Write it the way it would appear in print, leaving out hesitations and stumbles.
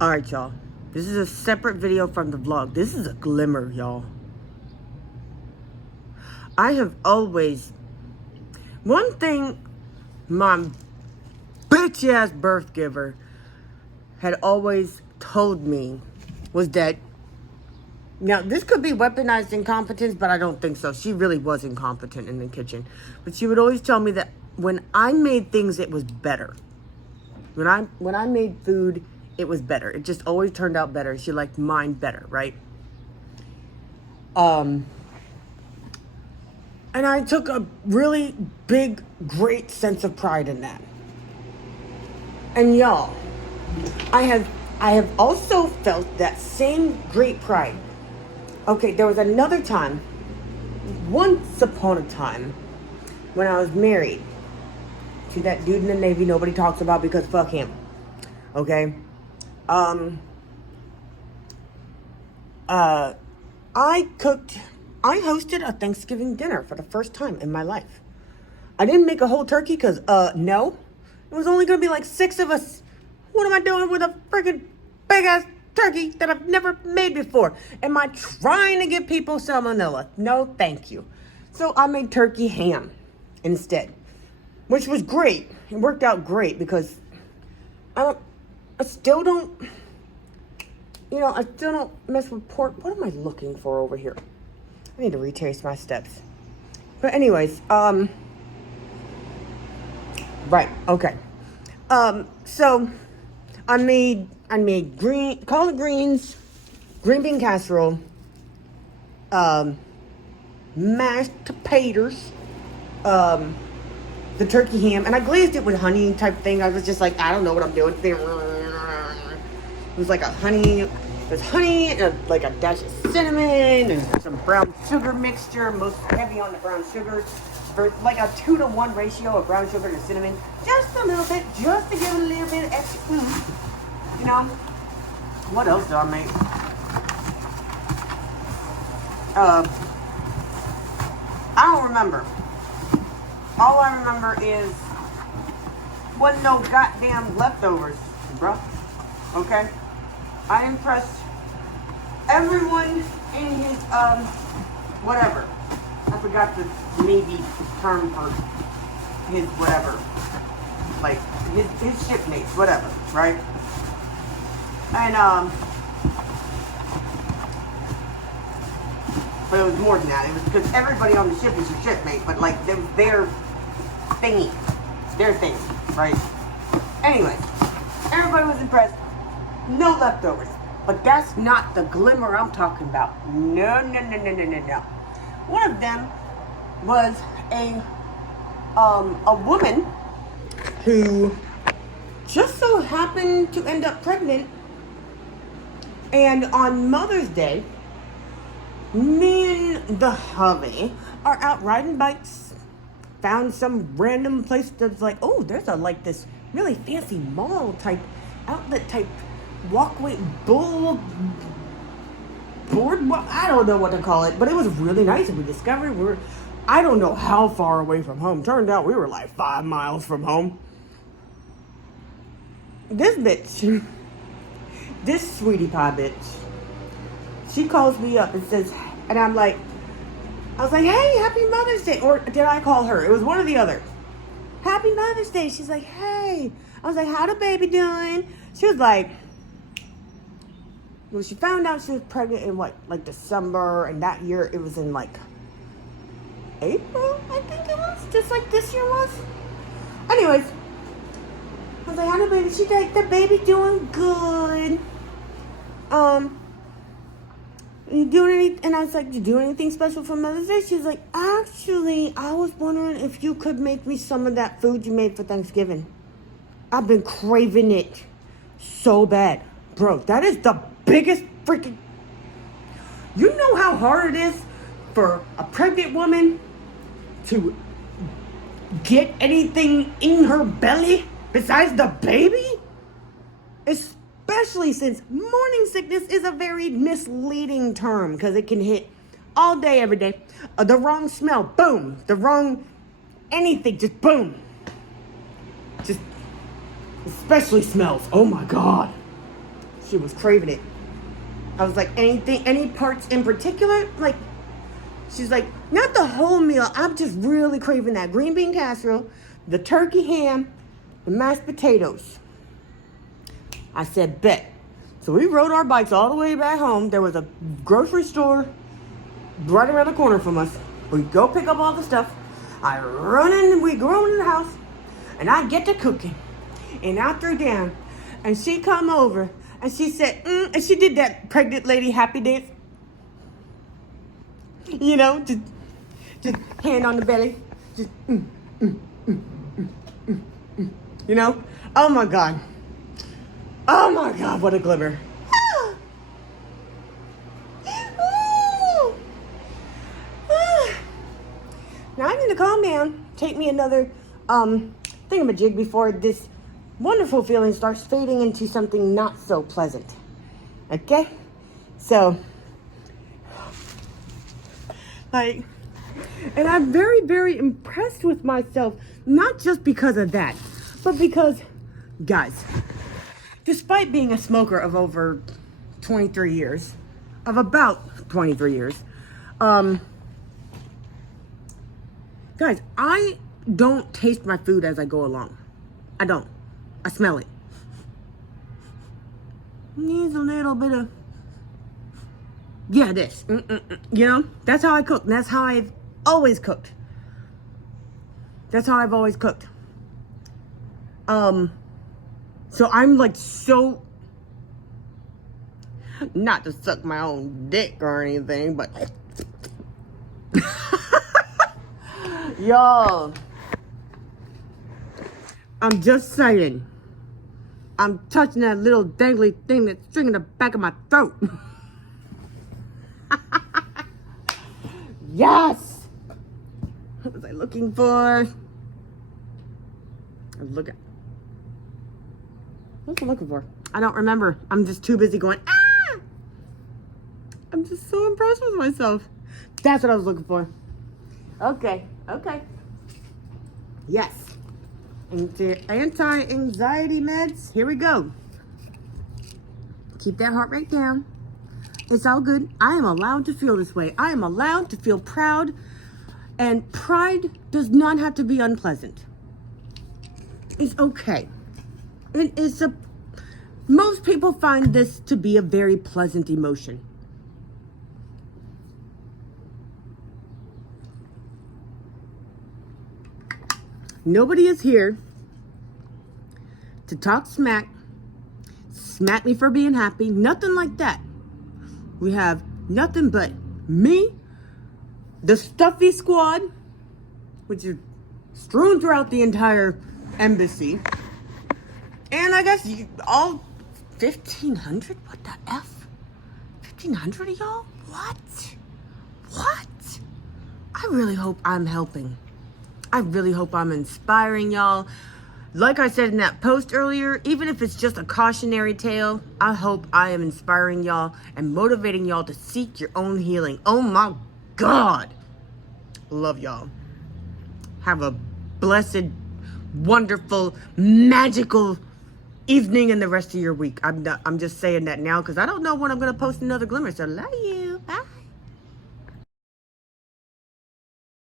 Alright, y'all. This is a separate video from the vlog. This is a glimmer, y'all. I have always... One thing my bitch-ass birth giver had always told me was that... Now, this could be weaponized incompetence, but I don't think so. She really was incompetent in the kitchen. But she would always tell me that when I made things, it was better. When I made food, it was better. It just always turned out better. She liked mine better, right? And I took a really big, great sense of pride in that. And y'all, I have also felt that same great pride. Okay, there was another time, once upon a time, when I was married to that dude in the Navy nobody talks about because fuck him. Okay? I hosted a Thanksgiving dinner for the first time in my life. I didn't make a whole turkey because, no. It was only going to be like 6 of us. What am I doing with a freaking big-ass turkey that I've never made before? Am I trying to give people salmonella? No, thank you. So I made turkey ham instead, which was great. It worked out great because I still don't mess with pork. What am I looking for over here? I need to retrace my steps. But anyways, right, okay. So I made collard greens, green bean casserole, mashed potatoes, the turkey ham, and I glazed it with honey type thing. I was just like, I don't know what I'm doing. It was like there's honey and like a dash of cinnamon and some brown sugar mixture, most heavy on the brown sugar. For like a 2-to-1 ratio of brown sugar to cinnamon. Just a little bit, just to give it a little bit of extra oomph. You know? What else do I make? I don't remember. All I remember is wasn't no goddamn leftovers, bro. Okay? I impressed everyone in his, whatever. I forgot the Navy term for his whatever. Like, his shipmates, whatever, right? And, but it was more than that. It was because everybody on the ship was your shipmate, but like, it was their thingy. Their thing, right? Anyway, everybody was impressed. No leftovers. But that's not the glimmer I'm talking about. No. One of them was a woman who just so happened to end up pregnant, and on Mother's Day, me and the hubby are out riding bikes, found some random place that's like, oh, there's this really fancy mall type, outlet type, walkway, boardwalk, I don't know what to call it, but it was really nice, and we discovered I don't know how far away from home. Turned out we were like 5 miles from home. This bitch, this sweetie pie bitch, she calls me up and says, and I was like, hey, happy Mother's Day. Or did I call her? It was one or the other. Happy Mother's Day. She's like, hey. I was like, how the baby doing? She was like, well, she found out she was pregnant in like December, and that year it was in like April, I think it was, just like this year was. Anyways, I was like, how the baby? She's like, the baby doing good. You doing anything? And I was like, you doing anything special for Mother's Day? She's like, actually, I was wondering if you could make me some of that food you made for Thanksgiving. I've been craving it so bad. Bro, that is the biggest freaking... You know how hard it is for a pregnant woman to get anything in her belly besides the baby? Especially since morning sickness is a very misleading term because it can hit all day, every day. The wrong smell, boom. The wrong anything, just boom. Just especially smells. Oh my God. She was craving it. I was like, any parts in particular? Like, she's like, not the whole meal. I'm just really craving that green bean casserole, the turkey ham, the mashed potatoes. I said, bet. So we rode our bikes all the way back home. There was a grocery store right around the corner from us. We go pick up all the stuff. We go into the house, and I get to cooking. And I threw down, and she come over, and she said, and she did that pregnant lady happy dance. You know, just hand on the belly. Just, you know? Oh my God. Oh my God, what a glimmer. Now I need to calm down. Take me another thingamajig before this wonderful feeling starts fading into something not so pleasant. Okay? So, like, and I'm very, very impressed with myself, not just because of that, but because, guys, despite being a smoker of over 23 years, of about 23 years, guys, I don't taste my food as I go along. I don't. I smell it. Needs a little bit of, yeah, this. You know, that's how I cook. That's how I've always cooked. That's how I've always cooked. So I'm like so, not to suck my own dick or anything, but y'all, I'm just saying, I'm touching that little dangly thing that's stringing the back of my throat. Yes! What was I looking for? What was I looking for? I don't remember. I'm just too busy going, ah! I'm just so impressed with myself. That's what I was looking for. Okay. Yes. Anti-anxiety meds. Here we go. Keep that heart rate down. It's all good. I am allowed to feel this way. I am allowed to feel proud. And pride does not have to be unpleasant. It's okay. Most people find this to be a very pleasant emotion. Nobody is here to talk smack me for being happy, nothing like that. We have nothing but me, the stuffy squad, which is strewn throughout the entire embassy, and I guess all 1,500? What the F? 1,500 of y'all? What? I really hope I'm helping. I really hope I'm inspiring y'all. Like I said in that post earlier, even if it's just a cautionary tale, I hope I am inspiring y'all and motivating y'all to seek your own healing. Oh my God. Love y'all. Have a blessed, wonderful, magical evening and the rest of your week. I'm just saying that now because I don't know when I'm going to post another Glimmer. So love you. Bye.